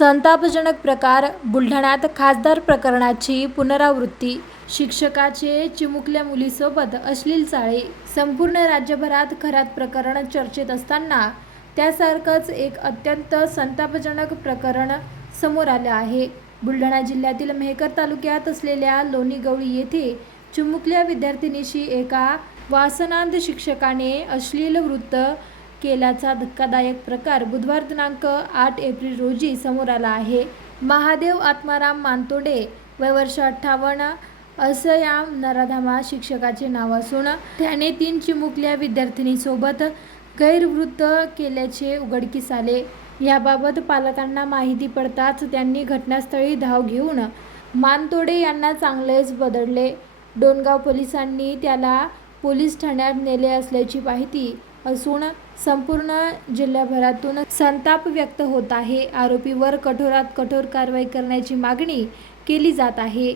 संतापजनक प्रकार बुलढाण्यात खासदार प्रकरणाची पुनरावृत्ती. शिक्षकाचे चिमुकल्या मुलीसोबत अश्लील चाळे. संपूर्ण राज्यभरात खरात प्रकरण चर्चेत असताना त्यासारखंच एक अत्यंत संतापजनक प्रकरण समोर आलं आहे. बुलढाणा जिल्ह्यातील मेहकर तालुक्यात असलेल्या लोणीगवळी येथे चिमुकल्या विद्यार्थिनीशी एका वासनांध शिक्षकाने अश्लील वृत्त केल्याचा धक्कादायक प्रकार बुधवार दिनांक 8 एप्रिल रोजी समोर आला आहे. महादेव आत्माराम मानतोडे वय वर्ष 58 असं या नराधामा शिक्षकाचे नाव असून त्याने 3 चिमुकल्या विद्यार्थिनीसोबत गैरवृत्त केल्याचे उघडकीस आले. याबाबत पालकांना माहिती पडताच त्यांनी घटनास्थळी धाव घेऊन मानतोडे यांना चांगलेच बदडले. डोणगाव पोलिसांनी त्याला पोलीस ठाण्यात नेले असल्याची माहिती असून संपूर्ण जिल्ह्याभरातून संताप व्यक्त होत आहे. आरोपीवर कठोरात कठोर कारवाई करण्याची मागणी केली जात आहे.